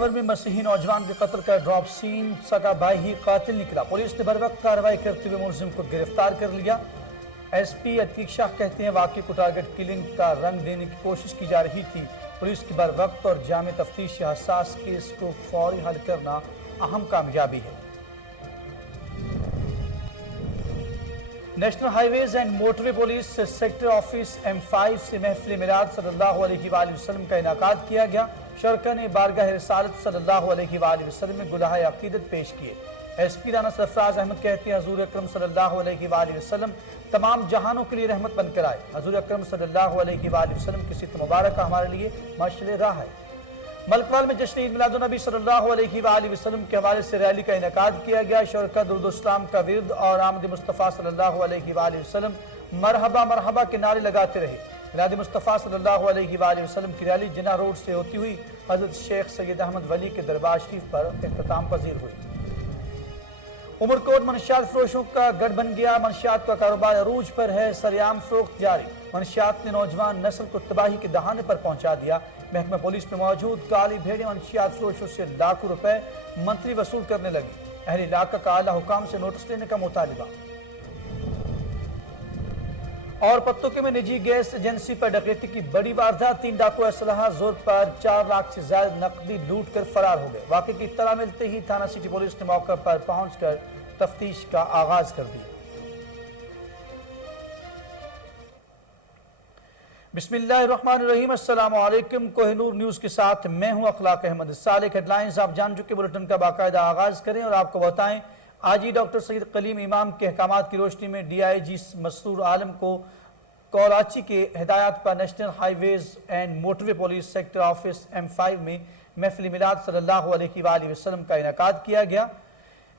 پشاور میں مسیحی نوجوان کے قتل کا ڈراپ سین، سگا بھائی ہی قاتل نکلا۔ پولیس نے بروقت کارروائی کرتے ہوئے ملزم کو گرفتار کر لیا۔ ایس پی عتیق شاہ کہتے ہیں واقعے کو ٹارگٹ کلنگ کا رنگ دینے کی کوشش کی جا رہی تھی۔ پولیس کی بروقت اور جامع تفتیش حساس کیس کو فوری حل کرنا اہم کامیابی ہے۔ National highways and motorway police sector office M5 سے محفل میلاد صلی اللہ علیہ وآلہ وسلم کا انعقاد کیا گیا۔ شرکا نے بارگاہ رسالت صلی اللہ علیہ وآلہ وسلم میں گلہائے عقیدت پیش کیے۔ ایس پی رانا سرفراز احمد کہتے ہیں حضور اکرم صلی اللہ علیہ وآلہ وسلم تمام جہانوں کے لیے رحمت بن کر آئے۔ حضور اکرم صلی اللہ علیہ وآلہ وسلم کی سیرت مبارکہ ہمارے لیے مشعل راہ ہے۔ ملکوال میں جشن عید میلاد النبی صلی اللہ علیہ وآلہ وسلم کے حوالے سے ریلی کا انعقاد کیا گیا۔ شرکا درود اسلام کا ورد اور آمد مصطفیٰ صلی اللہ علیہ وآلہ وسلم مرحبا مرحبا کے نعرے لگاتے رہے۔ میلاد مصطفیٰ صلی اللہ علیہ وآلہ وسلم کی ریلی جناح روڈ سے ہوتی ہوئی حضرت شیخ سید احمد ولی کے دربار شریف پر اختتام پذیر ہوئی۔ عمرکوٹ منشیات فروشوں کا گڑھ بن گیا۔ منشیات کا کاروبار عروج پر ہے، سریعام فروخت جاری۔ منشیات نے نوجوان نسل کو تباہی کے دہانے پر پہنچا دیا۔ محکمہ پولیس میں موجود کالی بھیڑیں منشیات فروشوں سے لاکھوں روپے منتھلی وصول کرنے لگی۔ اہل علاقہ کا اعلیٰ حکام سے نوٹس لینے کا مطالبہ۔ اور پتوکے میں نجی گیس ایجنسی پر ڈکیتی کی بڑی واردات، 3 ڈاکو اسلحہ زور پر 4 لاکھ سے زائد نقدی لوٹ کر فرار ہو گئے۔ واقعے کی اطلاع ملتے ہی تھانہ سٹی پولیس نے موقع پر پہنچ کر تفتیش کا آغاز کر دیا۔ بسم اللہ الرحمن الرحیم، السلام علیکم۔ کوہ نور نیوز کے ساتھ میں ہوں اخلاق احمد۔ سالک ہیڈ لائنز آپ جان چکے، بلٹن کا باقاعدہ آغاز کریں اور آپ کو بتائیں آج ہی ڈاکٹر سید کلیم امام کے احکامات کی روشنی میں DIG مسرور عالم کو کراچی کے ہدایات پر national highways and motorway police sector office M5 میں محفل میلاد صلی اللہ علیہ وآلہ وسلم کا انعقاد کیا گیا،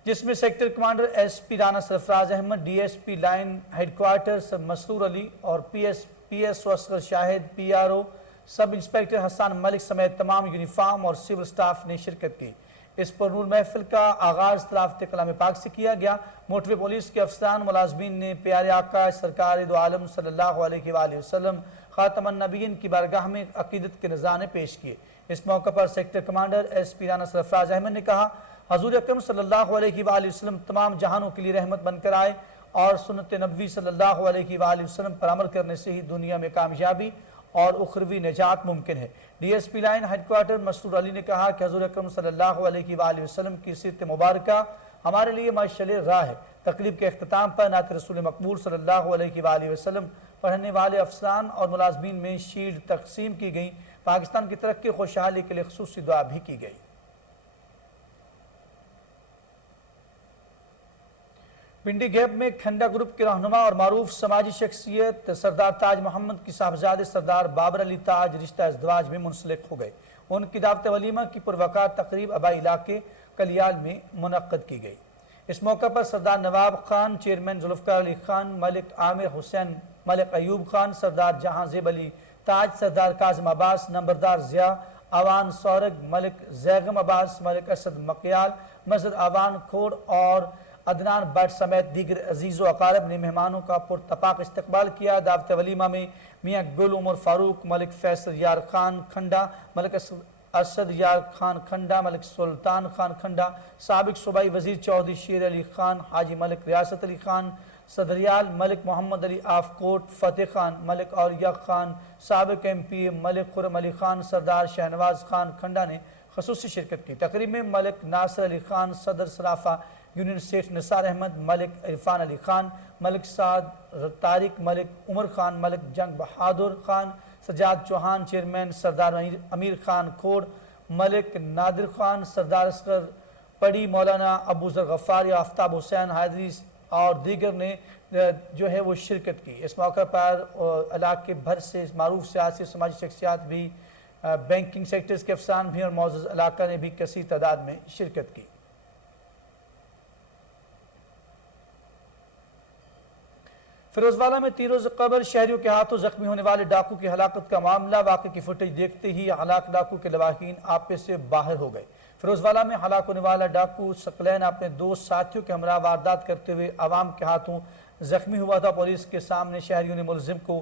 جس میں sector commander SP Rana Sarfraz Ahmed, DSP line headquarter Masroor Ali اور PS Asghar Shahid, PRO sub inspector Hassan Malik سمیت تمام یونیفارم اور سول سٹاف نے شرکت کی۔ اس پرنور محفل کا آغاز تلاوت کلام پاک سے کیا گیا۔ موٹر پولیس کے افسران ملازمین نے پیارے آقا سرکار دو عالم صلی اللہ علیہ وآلہ وسلم خاتم النبیین کی بارگاہ میں عقیدت کے نذرانے پیش کیے۔ اس موقع پر sector commander SP Rana Sarfraz Ahmed نے کہا حضور اکرم صلی اللہ علیہ وآلہ وسلم تمام جہانوں کے لیے رحمت بن کر آئے اور سنت نبوی صلی اللہ علیہ وآلہ وسلم پر عمل کرنے سے ہی دنیا میں کامیابی اور اخروی نجات ممکن ہے۔ DSP line headquarter Masroor علی نے کہا کہ حضور اکرم صلی اللہ علیہ وآلہ وسلم کی سیرت مبارکہ ہمارے لیے مشعل راہ ہے۔ تقریب کے اختتام پر نعت رسول مقبول صلی اللہ علیہ وآلہ وسلم پڑھنے والے افسران اور ملازمین میں شیلڈ تقسیم کی گئی۔ پاکستان کی ترقی خوشحالی کے لیے خصوصی دعا بھی کی گئی۔ پنڈی گیپ میں کھنڈا گروپ کے رہنما اور معروف سماجی شخصیت سردار تاج محمد کی صاحبزادے سردار بابر علی تاج رشتہ ازدواج میں منسلک ہو گئے۔ ان کی دعوت ولیمہ کی پروقار تقریب آبائی علاقے کلیال میں منعقد کی گئی۔ اس موقع پر سردار نواب خان، چیئرمین ذوالفقار علی خان، ملک عامر حسین، ملک ایوب خان، سردار جہاں زیب علی تاج، سردار کاظم عباس، نمبردار ضیاء، آوان سورگ، ملک زیغم عباس، ملک اسد مقیال، مظہر آوان کھوڑ اور عدنان بٹ سمیت دیگر عزیز و اقارب نے مہمانوں کا پرتپاک استقبال کیا۔ دعوت ولیمہ میں میاں گل عمر فاروق، ملک فیصل یار خان کھنڈا، ملک اسد یار خان کھنڈا، ملک سلطان خان کھنڈا، سابق صوبائی وزیر چودھری شیر علی خان، حاجی ملک ریاست علی خان صدریال، ملک محمد علی آفکوٹ، فتح خان، ملک اولیاء خان، سابق MP ملک خرم علی خان، سردار شہنواز خان کھنڈا نے خصوصی شرکت کی۔ تقریب میں ملک ناصر علی خان، صدر سرافہ یونین سیٹھ نثار احمد، ملک عرفان علی خان، ملک سعد طارق، ملک عمر خان، ملک جنگ بہادر خان، سجاد چوہان، چیئرمین سردار امیر خان کھوڑ، ملک نادر خان، سردار اصغر پڑی، مولانا ابو ذر غفاری، آفتاب حسین حیدری اور دیگر نے جو ہے وہ شرکت کی۔ اس موقع پر علاقے بھر سے معروف سیاسی سماجی شخصیات بھی، بینکنگ سیکٹرز کے افسران بھی اور معزز علاقہ نے بھی کثیر تعداد میں شرکت کی۔ فیروزوالہ میں 3 روز قبل شہریوں کے ہاتھوں زخمی ہونے والے ڈاکو کی ہلاکت کا معاملہ، واقعے کی فوٹیج دیکھتے ہی ہلاک ڈاکو کے لواحقین آپے سے باہر ہو گئے۔ فیروزوالہ میں ہلاک ہونے والا ڈاکو ثقلین اپنے 2 ساتھیوں کے ہمراہ واردات کرتے ہوئے عوام کے ہاتھوں زخمی ہوا تھا۔ پولیس کے سامنے شہریوں نے ملزم کو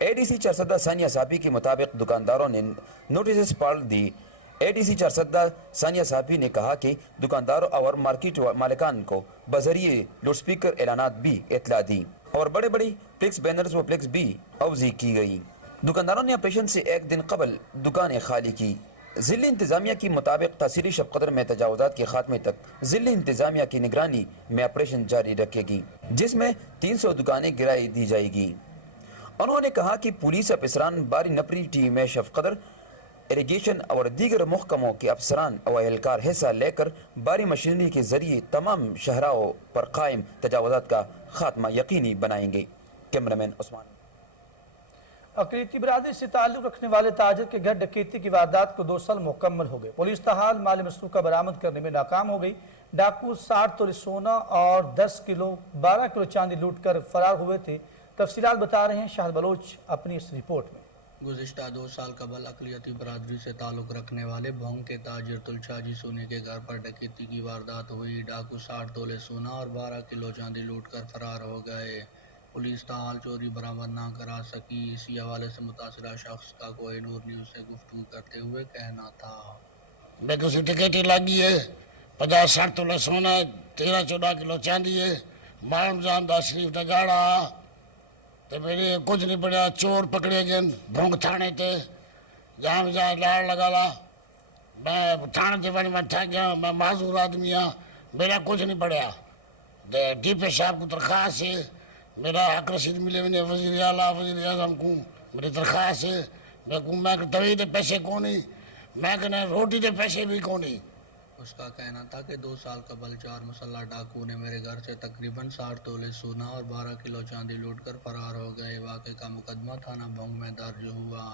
ADC چرسدہ ثانیہ صافی کے مطابق دکانداروں نے نوٹسز پڑھ دی. ADC چرسدہ ثانیہ صافی نے کہا کہ دکانداروں اور مارکیٹ مالکان کو بذریعے لاؤڈ سپیکر اعلانات بھی اطلاع دی اور بڑے بڑے فلیکس بینرز و فلیکس بھی اوزی کی گئی. دکانداروں نے آپریشن سے ایک دن قبل دکانیں خالی کی. ضلع انتظامیہ کی مطابق تحصیلی شب قدر میں تجاوزات کے خاتمے تک ضلع انتظامیہ کی نگرانی میں آپریشن جاری رکھے گی جس میں 300 دکانیں گرائی دی جائے گی. انہوں نے کہا کہ پولیس افسران باری نپری ٹیم میں شب قدر اریگیشن اور دیگر محکموں کے افسران و اہلکار حصہ لے کر باری مشینری کے ذریعے تمام شہراؤں پر قائم تجاوزات کا خاتمہ یقینی بنائیں گے. کیمرامین عثمان. اقلیتی برادری سے تعلق رکھنے والے تاجر کے گھر ڈکیتی کی واردات کو 2 سال مکمل ہو گئے. پولیس تاحال مال مسروقہ برآمد کرنے میں ناکام ہو گئی. ڈاکو 60 تولے سونا اور 12 کلو چاندی لوٹ کر فرار ہوئے تھے. تفصیلات بتا رہے ہیں شاہد بلوچ اپنی اس رپورٹ میں. گزشتہ 2 سال قبل اقلیتی برادری سے تعلق رکھنے والے بھونگ کے تاجر تلچاجی سونے کے گھر پر ڈکیتی کی واردات ہوئی. ڈاکو 60 تولے سونا اور 12 کلو چاندی لوٹ کر فرار ہو گئے. پولیس تاحال چوری برآمد نہ کرا سکی. اسی حوالے سے متاثرہ شخص کا کوہ نور نیوز سے گفتگو کرتے ہوئے کہنا تھا. میں کسی ٹکیٹی لگی ہے 50-60 تولے سونا 13-14 کلو چاندی ہے. مارم جان دا شریف دا گاڑا تو میری کچھ نہیں پڑیا. چور پکڑے گئے بھونگ تھانے تے جہاں لاڑ لگا لا. میں تھانے تے بڑی میں ٹھا گیا. میں معذور آدمی ہاں. میرا کچھ نہیں پڑیا. ڈی پی صاحب کو درخواست ہے میرا حق رسید ملے ہوئے وزیر اعلیٰ وزیر اعظم کو میری درخواست ہے. میں دوائی دے پیسے کو نہیں. میں کہنا روٹی دے پیسے بھی کو نہیں. اس کا کہنا تھا کہ 2 سال قبل 4 مسلح ڈاکو نے میرے گھر سے تقریباً 60 تولے سونا اور 12 کلو چاندی لوٹ کر فرار ہو گئے. واقعے کا مقدمہ تھانہ بھونگ میں درج ہوا.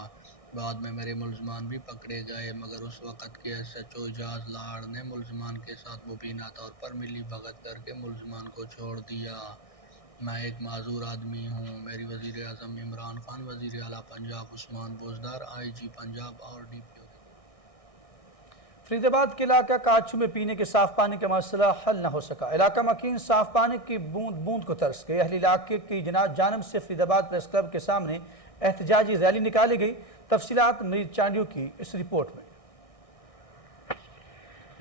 بعد میں میرے ملزمان بھی پکڑے گئے مگر اس وقت کے SHO اجاز لاڑ نے ملزمان کے ساتھ مبینہ طور پر ملی بھگت کر کے ملزمان کو چھوڑ دیا. میں ایک معذور آدمی ہوں. میری وزیر اعظم عمران خان، وزیر اعلیٰ پنجاب عثمان بوزدار، IG پنجاب اور DPO. فرید آباد کے علاقہ کاچو میں پینے کے صاف پانی کا مسئلہ حل نہ ہو سکا. علاقہ مکین صاف پانی کی بوند بوند کو ترس گئے. اہل علاقے کی جانب سے فرید آباد پریس کلب کے سامنے احتجاجی ریلی نکالی گئی. تفصیلات مرید چانڈیو کی اس رپورٹ میں.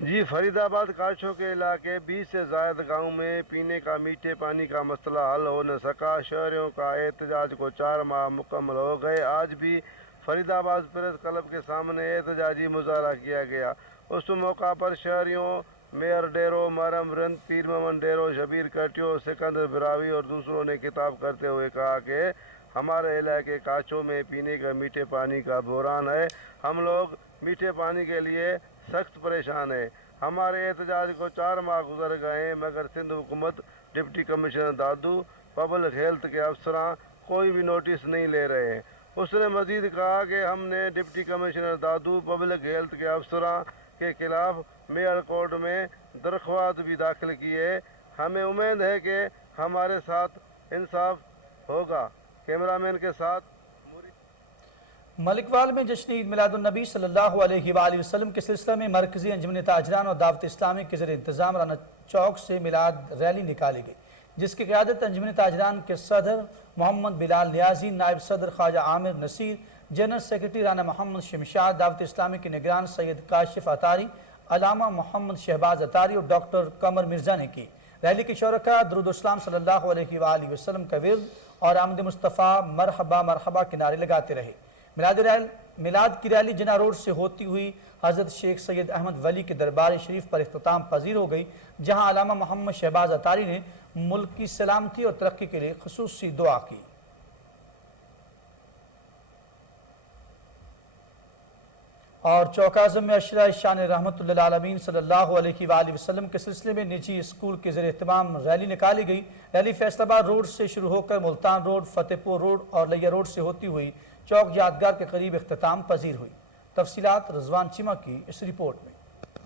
جی، فرید آباد کاچو کے علاقے 20 سے زائد گاؤں میں پینے کا میٹھے پانی کا مسئلہ حل ہو نہ سکا. شہریوں کا احتجاج کو 4 ماہ مکمل ہو گئے. آج بھی فرید آباد پریس کلب کے سامنے احتجاجی مظاہرہ کیا گیا. اس موقع پر شہریوں میئر ڈیرو، مرم رند، پیر ممن ڈیرو، شبیر کٹیو، سکندر براوی اور دوسروں نے خطاب کرتے ہوئے کہا کہ ہمارے علاقے کاچو میں پینے کا میٹھے پانی کا بحران ہے. ہم لوگ میٹھے پانی کے لیے سخت پریشان ہیں. ہمارے احتجاج کو 4 ماہ گزر گئے ہیں مگر سندھ حکومت، ڈپٹی کمشنر دادو، پبلک ہیلتھ کے افسران کوئی بھی نوٹس نہیں لے رہے ہیں. اس نے مزید کہا کہ ہم نے ڈپٹی کمشنر دادو، پبلک ہیلتھ کے افسران کے خلاف میئر کورٹ میں درخواست بھی داخل کی ہے. ہمیں امید ہے کہ ہمارے ساتھ انصاف ہوگا. کیمرامین کے ساتھ ملکوال میں جشن عید میلاد النبی صلی اللہ علیہ وآلہ وسلم کے سلسلہ میں مرکزی انجمن تاجران اور دعوت اسلامی کے زیر انتظام رانا چوک سے میلاد ریلی نکالی گئی جس کی قیادت انجمن تاجران کے صدر محمد بلال نیازی، نائب صدر خواجہ عامر نصیر، جنرل سیکرٹری رانا محمد شمشاد، دعوت اسلامی کے نگران سید کاشف عطاری، علامہ محمد شہباز عطاری اور ڈاکٹر قمر مرزا نے کی. ریلی کے شرکاء درود اسلام صلی اللہ علیہ وآلہ وسلم کا ورد اور آمد مصطفیٰ مرحبا مرحبا کے نعرے لگاتے رہے. میلاد کی ریلی جناح روڈ سے ہوتی ہوئی حضرت شیخ سید احمد ولی کے دربار شریف پر اختتام پذیر ہو گئی جہاں علامہ محمد شہباز عطاری نے ملک کی سلامتی اور ترقی کے لیے خصوصی دعا کی. اور چوک اعظم میں عشرہ شان رحمت اللہ العالمین صلی اللہ علیہ وآلہ وسلم کے سلسلے میں نجی اسکول کے زیر اہتمام ریلی نکالی گئی. ریلی فیصل آباد روڈ سے شروع ہو کر ملتان روڈ، فتح پور روڈ اور لیا روڈ سے ہوتی ہوئی چوک یادگار کے قریب اختتام پذیر ہوئی. تفصیلات رضوان چیمہ کی اس رپورٹ میں.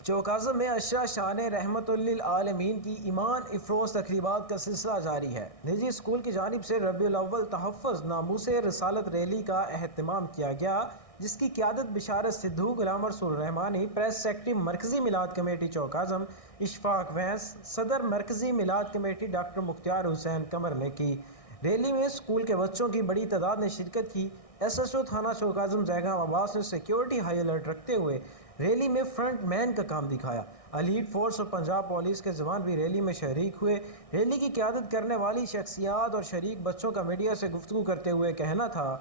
چوک اعظم میں عشرہ شان رحمت للعالمین کی ایمان افروز تقریبات کا سلسلہ جاری ہے. نجی اسکول کی جانب سے ربیع الاول تحفظ ناموس رسالت ریلی کا اہتمام کیا گیا جس کی قیادت بشارت سدھو، غلام رسول رحمانی، پریس سیکرٹری مرکزی میلاد کمیٹی چوک اعظم اشفاق وینس، صدر مرکزی میلاد کمیٹی ڈاکٹر مختار حسین قمر نے کی. ریلی میں اسکول کے بچوں کی بڑی تعداد نے شرکت کی۔ ایس ایس او تھانہ چوکازم زیگام عباس نے سیکیورٹی ہائی الرٹ رکھتے ہوئے ریلی میں فرنٹ مین کا کام دکھایا۔ ایلیٹ فورس اور پنجاب پولیس کے جوان بھی ریلی میں شریک ہوئے۔ ریلی کی قیادت کرنے والی شخصیات اور شریک بچوں کا میڈیا سے گفتگو کرتے ہوئے کہنا تھا،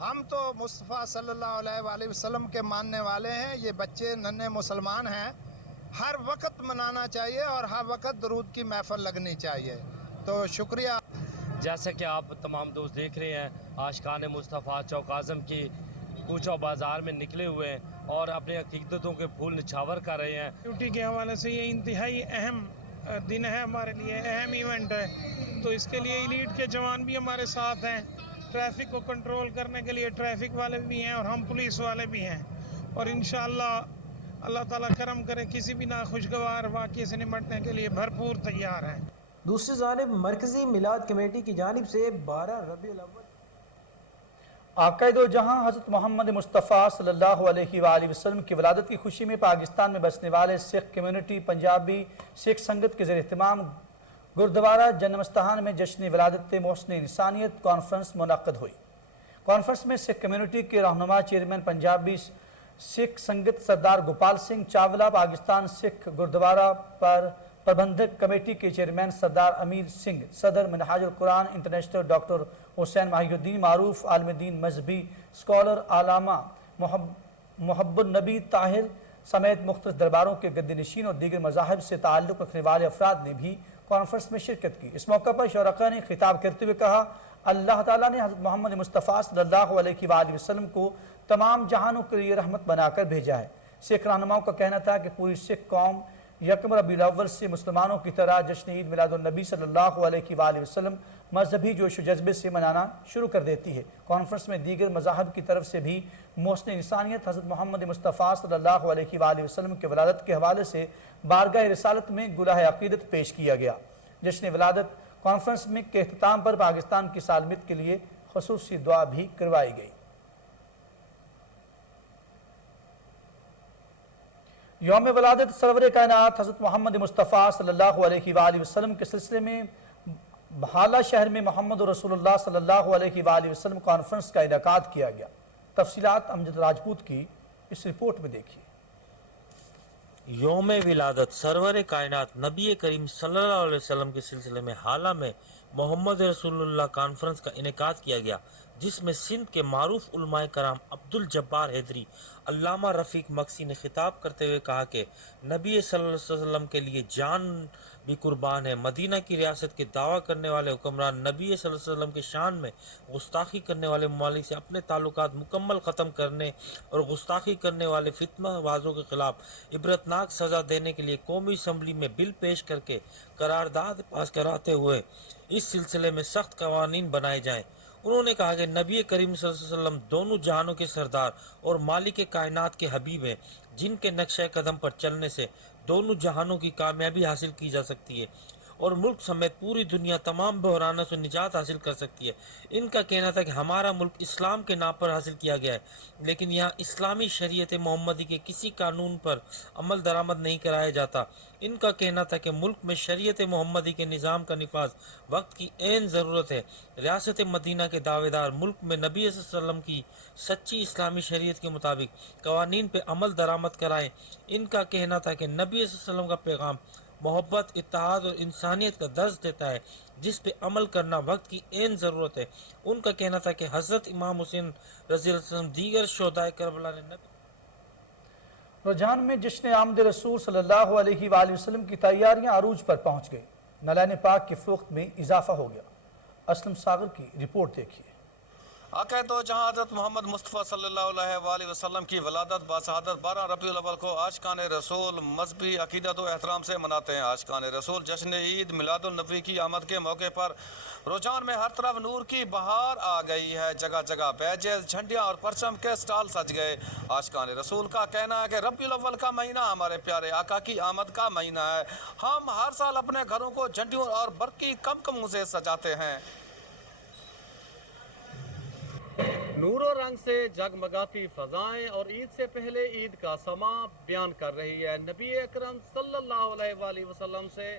ہم تو مصطفیٰ صلی اللہ علیہ وآلہ وسلم کے ماننے والے ہیں، یہ بچے ننھے مسلمان ہیں، ہر وقت منانا چاہیے اور ہر وقت درود کی محفل لگنی چاہیے۔ تو شکریہ۔ جیسا کہ آپ تمام دوست دیکھ رہے ہیں، عاشقان مصطفیٰ چوک اعظم کی کوچہ بازار میں نکلے ہوئے ہیں اور اپنے عقیدتوں کے پھول نچھاور کر رہے ہیں۔ ڈیوٹی کے حوالے سے یہ انتہائی اہم دن ہے، ہمارے لیے اہم ایونٹ ہے، تو اس کے لیے ایلیٹ کے جوان بھی ہمارے ساتھ ہیں۔ ٹریفک کو کنٹرول کرنے کے لیے ٹریفک والے بھی ہیں اور ہم پولیس والے بھی ہیں، اور انشاءاللہ اللہ تعالیٰ کرم کرے کسی بھی ناخوشگوار واقعے سے نمٹنے کے لیے بھرپور تیار ہیں۔ دوسری جانب مرکزی میلاد کمیٹی کی جانب سے 12 ربیع الاول آقائد و جہاں حضرت محمد مصطفیٰ صلی اللہ علیہ وآلہ وسلم کی ولادت کی خوشی میں پاکستان میں بسنے والے سکھ کمیونٹی پنجابی سکھ سنگت کے زیر اہتمام گردوارہ جنمستان میں جشن ولادت محسن انسانیت کانفرنس منعقد ہوئی۔ کانفرنس میں سکھ کمیونٹی کے رہنما چیئرمین پنجابی سکھ سنگت سردار گوپال سنگھ چاولہ، پاکستان سکھ گردوارہ پر پربندھک کمیٹی کے چیئرمین سردار امیر سنگھ، صدر منہاج القرآن انٹرنیشنل ڈاکٹر حسین ماہی الدین معروف عالم دین مذہبی اسکالر علامہ محب النبی طاہر سمیت مختلف درباروں کے گدی نشین اور دیگر مذاہب سے تعلق رکھنے والے افراد نے بھی کانفرنس میں شرکت کی۔ اس موقع پر شرکاء نے خطاب کرتے ہوئے کہا، اللہ تعالیٰ نے حضرت محمد مصطفیٰ صلی اللہ علیہ وآلہ وسلم کو تمام جہانوں کے لیے رحمت بنا کر بھیجا ہے۔ سکھ رہنماؤں کا کہنا تھا کہ پوری سکھ قوم یکم ربیع الاول سے مسلمانوں کی طرح جشن عید میلاد النبی صلی اللہ علیہ وآلہ وسلم مذہبی جوش و جذبے سے منانا شروع کر دیتی ہے۔ کانفرنس میں دیگر مذاہب کی طرف سے بھی محسن انسانیت حضرت محمد مصطفیٰ صلی اللہ علیہ وآلہ وسلم کے ولادت کے حوالے سے بارگاہ رسالت میں گلہ عقیدت پیش کیا گیا۔ جشن ولادت کانفرنس میں کے اختتام پر پاکستان کی سالمیت کے لیے خصوصی دعا بھی کروائی گئی۔ یوم ولادت سرور کائنات حضرت محمد مصطفیٰ صلی اللہ علیہ وآلہ وسلم کے سلسلے میں بھالہ شہر میں محمد رسول اللہ صلی اللہ علیہ وآلہ وسلم کانفرنس کا انعقاد کیا گیا۔ تفصیلات امجد راجپوت کی اس رپورٹ میں دیکھیے۔ یوم ولادت سرور کائنات نبی کریم صلی اللہ علیہ وسلم کے سلسلے میں حالہ میں محمد رسول اللہ کانفرنس کا انعقاد کیا گیا، جس میں سندھ کے معروف علماء کرام عبد الجبار حیدری، علامہ رفیق مکسی نے خطاب کرتے ہوئے کہا کہ نبی صلی اللہ علیہ وسلم کے لیے جان بھی قربان ہے۔ مدینہ کی ریاست کے دعویٰ کرنے والے حکمران نبی صلی اللہ علیہ وسلم کے شان میں گستاخی کرنے والے ممالک سے اپنے تعلقات مکمل ختم کرنے اور گستاخی کرنے والے فتنہ بازوں کے خلاف عبرتناک سزا دینے کے لیے قومی اسمبلی میں بل پیش کر کے قرارداد پاس کراتے ہوئے اس سلسلے میں سخت قوانین بنائے جائیں۔ انہوں نے کہا کہ نبی کریم صلی اللہ علیہ وسلم دونوں جہانوں کے سردار اور مالک کائنات کے حبیب ہیں، جن کے نقشہ قدم پر چلنے سے دونوں جہانوں کی کامیابی حاصل کی جا سکتی ہے اور ملک سمیت پوری دنیا تمام بحرانوں سے نجات حاصل کر سکتی ہے۔ ان کا کہنا تھا کہ ہمارا ملک اسلام کے نام پر حاصل کیا گیا ہے، لیکن یہاں اسلامی شریعت محمدی کے کسی قانون پر عمل درآمد نہیں کرایا جاتا۔ ان کا کہنا تھا کہ ملک میں شریعت محمدی کے نظام کا نفاذ وقت کی عین ضرورت ہے۔ ریاست مدینہ کے دعوے دار ملک میں نبی صلی اللہ علیہ وسلم کی سچی اسلامی شریعت کے مطابق قوانین پہ عمل درآمد کرائیں۔ ان کا کہنا تھا کہ نبی صلی اللہ علیہ وسلم کا پیغام محبت، اتحاد اور انسانیت کا درس دیتا ہے، جس پہ عمل کرنا وقت کی عین ضرورت ہے۔ ان کا کہنا تھا کہ حضرت امام حسین رضی اللہ عنہ دیگر شہدائے کربلا نے رجحان میں جشن آمد رسول صلی اللہ علیہ وآلہ وسلم کی تیاریاں عروج پر پہنچ گئی۔ نالین پاک کی فروخت میں اضافہ ہو گیا۔ اسلم ساغر کی رپورٹ دیکھیے۔ عقائد و جہاں حضرت محمد مصطفیٰ صلی اللہ علیہ وآلہ وسلم کی ولادت باسعادت 12 ربیع الاول کو عاشقان رسول مذہبی عقیدت و احترام سے مناتے ہیں۔ عاشقان رسول جشن عید میلاد النبی کی آمد کے موقع پر رجحان میں ہر طرف نور کی بہار آ گئی ہے۔ جگہ جگہ بیجز، جھنڈیاں اور پرچم کے سٹال سج گئے۔ عاشقان رسول کا کہنا ہے کہ ربیع الاول کا مہینہ ہمارے پیارے آقا کی آمد کا مہینہ ہے۔ ہم ہر سال اپنے گھروں کو جھنڈیوں اور برقی کمکموں سے سجاتے ہیں۔ نور و رنگ سے جگمگاتی فضائیں اور عید سے پہلے عید کا سما بیان کر رہی ہے۔ نبی اکرم صلی اللہ علیہ وآلہ وسلم سے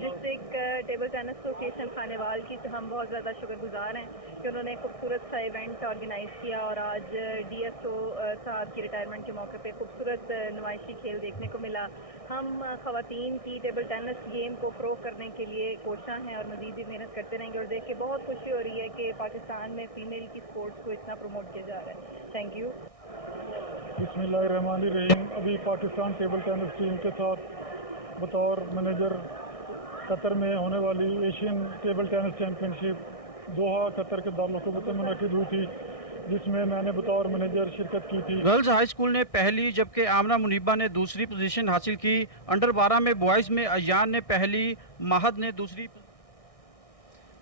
district table tennis association Khanewal کی ہم بہت زیادہ شکر گزار ہیں کہ انہوں نے خوبصورت سا ایونٹ آرگنائز کیا اور آج ڈی ایس او صاحب کی ریٹائرمنٹ کے موقع پہ خوبصورت نمائشی کھیل دیکھنے کو ملا. ہم خواتین کی ٹیبل ٹینس گیم کو فروغ کرنے کے لیے کوشاں ہیں اور مزید بھی محنت کرتے رہیں گے, اور دیکھ کے بہت خوشی ہو رہی ہے کہ پاکستان میں فیمیل کی سپورٹس کو اتنا پروموٹ کیا جا رہا ہے. Thank you. بسم اللہ الرحمن الرحیم. ابھی پاکستان ٹیبل ٹینس ٹیم کے ساتھ بطور مینیجر قطر میں ہونے والی ایشین ٹیبل ٹینس چیمپئن شپ دوحہ قطر کے دارالحکومت میں منعقد ہوئی تھی, جس میں نے بطور مینیجر شرکت کی تھی. گرلز ہائی اسکول نے پہلی جبکہ آمنہ منیبہ نے دوسری پوزیشن حاصل کی. انڈر 12 میں بوائز میں ایان نے پہلی, مہد نے دوسری.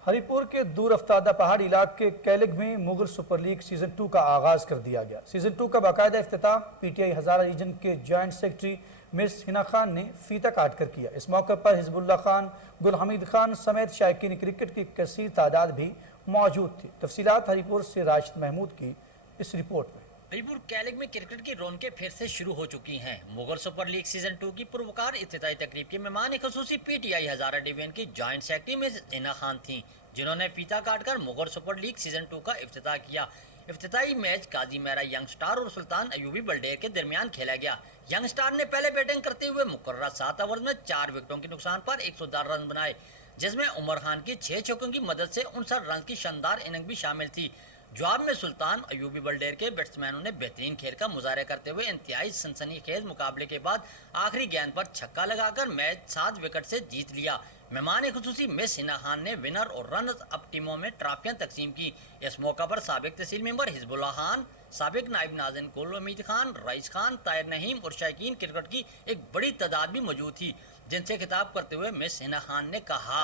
ہری پور کے دور افتادہ پہاڑی علاقے کیلگ میں مغل سپر لیگ سیزن 2 کا آغاز کر دیا گیا. سیزن 2 کا باقاعدہ افتتاح P T I Hazara region کے جوائنٹ سیکرٹری مس ہنا خان نے فیتہ کاٹ کر کیا. اس موقع پر حزب اللہ خان, گل حمید خان سمیت شائقین کرکٹ کی کثیر تعداد بھی موجود تھی. تفصیلات ہری پور سے راشد محمود کی اس رپورٹ میں. ہری پور کیلگ میں کرکٹ کی رونقیں پھر سے شروع ہو چکی ہیں. مغل سپر لیگ سیزن 2 کی پروکار افتتاحی تقریب کے مہمان خصوصی P T I Hazara division کی جوائنٹ سیکرٹری مس ہنا خان تھیں, جنہوں نے فیتہ کاٹ کر مغل سپر لیگ سیزن 2 کا افتتاح کیا. افتتاحی میچ قاضی میرا ینگ سٹار اور سلطان ایوبی بلڈیر کے درمیان کھیلا گیا. ینگ سٹار نے پہلے بیٹنگ کرتے ہوئے مقررہ 7 اوورز میں 4 وکٹوں کے نقصان پر 110 رن بنائے, جس میں عمر خان کی 6 چھکوں کی مدد سے 59 رن کی شاندار اننگ بھی شامل تھی. جواب میں سلطان ایوبی بلڈیر کے بیٹسمینوں نے بہترین کھیل کا مظاہرہ کرتے ہوئے انتہائی سنسنی خیز مقابلے کے بعد آخری گیند پر چھکا لگا کر میچ 7 وکٹ سے جیت لیا. مہمان خصوصی مس ہنا خان نے ونر اور رنز اپ ٹیموں میں ٹرافیاں تقسیم کی. اس موقع پر سابق تحصیل ممبر حزب اللہ خان, سابق نائب ناظرین گل حمید خان, رئیس خان, طاہر نعیم اور شائقین کرکٹ کی ایک بڑی تعداد بھی موجود تھی, جن سے خطاب کرتے ہوئے مس ہنا خان نے کہا,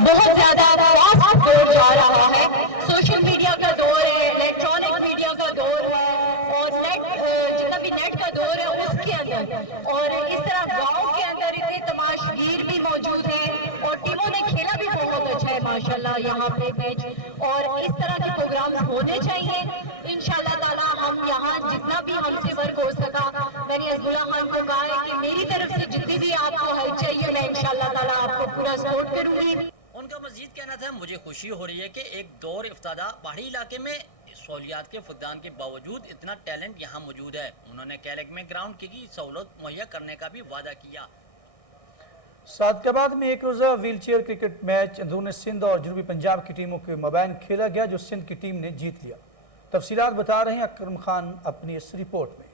بہت زیادہ فاسٹ دور جا رہا ہے. سوشل میڈیا کا دور ہے, الیکٹرانک میڈیا کا دور ہے, اور جتنا بھی نیٹ کا دور ہے اس کے اندر, اور اس طرح گاؤں کے اندر اتنے تماشگیر بھی موجود ہیں اور ٹیموں نے کھیلا بھی بہت اچھا ہے ماشاءاللہ یہاں پہ میچ, اور اس طرح کے پروگرامز ہونے چاہیے. انشاءاللہ تعالی ہم یہاں جتنا بھی ہم سے ورک ہو سکا, میں نے حزب اللہ خان کو کہا ہے کہ میری طرف سے جتنی بھی آپ کو ہیلپ چاہیے میں انشاءاللہ تعالی آپ کو پورا سپورٹ کروں گی. ان کا مزید کہنا تھا, مجھے خوشی ہو رہی ہے کہ ایک دور افتادہ پہاڑی علاقے میں سہولیات کے فقدان کے باوجود اتنا ٹیلنٹ یہاں موجود ہے. انہوں نے کیلگ میں گراؤنڈ کی سہولت مہیا کرنے کا بھی وعدہ کیا. صادقآباد میں ایک روزہ ویل چیئر کرکٹ میچ اندرون سندھ اور جنوبی پنجاب کی ٹیموں کے مابین کھیلا گیا, جو سندھ کی ٹیم نے جیت لیا. تفصیلات بتا رہے ہیں اکرم خان اپنی اس رپورٹ میں.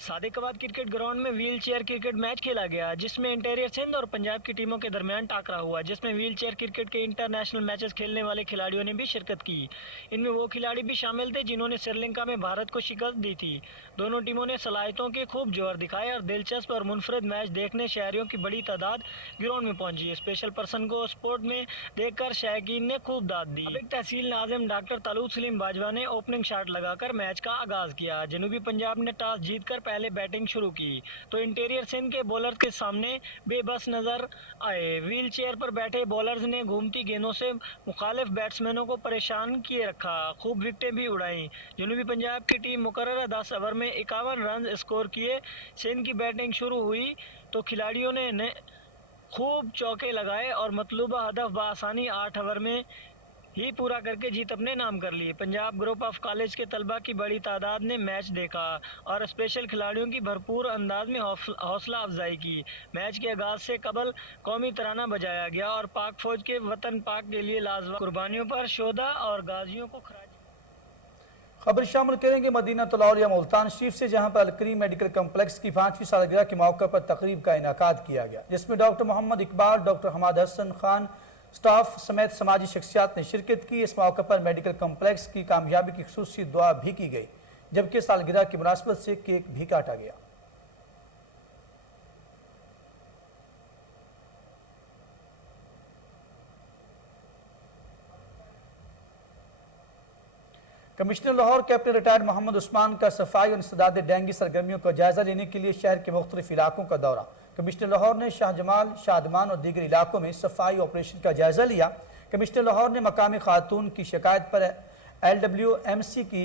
صادقآباد کرکٹ گراؤنڈ میں ویل چیئر کرکٹ میچ کھیلا گیا, جس میں انٹیریئر سندھ اور پنجاب کی ٹیموں کے درمیان ٹاکرا ہوا, جس میں ویل چیئر کرکٹ کے انٹرنیشنل میچز کھیلنے والے کھلاڑیوں نے بھی شرکت کی. ان میں وہ کھلاڑی بھی شامل تھے جنہوں نے سری لنکا میں بھارت کو شکست دی تھی. دونوں ٹیموں نے صلاحیتوں کے خوب جوہر دکھائے اور دلچسپ اور منفرد میچ دیکھنے شہریوں کی بڑی تعداد گراؤنڈ میں پہنچی. اسپیشل پرسن کو سپورٹ میں دیکھ کر شائقین نے خوب داد دی. سابق تحصیل ناظم ڈاکٹر طلعت سلیم باجوہ نے اوپننگ شاٹ لگا کر میچ کا آغاز کیا. جنوبی پنجاب نے ٹاس جیت کر پہلے بیٹنگ شروع کی تو انٹیریئر سندھ کے بولرز کے سامنے بے بس نظر آئے. ویل چیئر پر بیٹھے بولرز نے گھومتی گیندوں سے مخالف بیٹسمینوں کو پریشان کیے رکھا, خوب وکٹیں بھی اڑائیں. جنوبی پنجاب کی ٹیم مقررہ 10 اوور میں 51 رنز اسکور کیے. سندھ کی بیٹنگ شروع ہوئی تو کھلاڑیوں نے خوب چوکے لگائے اور مطلوبہ ہدف بآسانی 8 اوور میں ہی پورا کر کے جیت اپنے نام کر لی. پنجاب گروپ آف کالج کے طلبہ کی بڑی تعداد نے میچ دیکھا اور اسپیشل کھلاڑیوں کی بھرپور انداز میں حوصلہ افزائی کی. میچ کے آغاز سے قبل قومی ترانہ بجایا گیا اور پاک فوج کے وطن پاک کے لیے لاجواب قربانیوں پر شہدا اور غازیوں کو خراج. خبر شامل کریں گے مدینہ الاولیاء ملتان شریف سے, جہاں پر الکریم میڈیکل کمپلیکس کی 5ویں سالگرہ کے موقع پر تقریب کا انعقاد کیا گیا, جس میں ڈاکٹر محمد اقبال, ڈاکٹر حماد حسن خان سٹاف سمیت سماجی شخصیات نے شرکت کی. اس موقع پر میڈیکل کمپلیکس کی کامیابی کی خصوصی دعا بھی کی گئی, جبکہ سالگرہ کی مناسبت سے کیک بھی کاٹا گیا. Commissioner Lahore captain retired Muhammad Usman کا صفائی اور انسداد ڈینگی سرگرمیوں کا جائزہ لینے کے لیے شہر کے مختلف علاقوں کا دورہ. کمشنر لاہور نے شاہ جمال, شادمان اور دیگر علاقوں میں صفائی آپریشن کا جائزہ لیا. کمشنر لاہور نے مقامی خاتون کی شکایت پر LWMC کی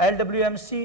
LWMC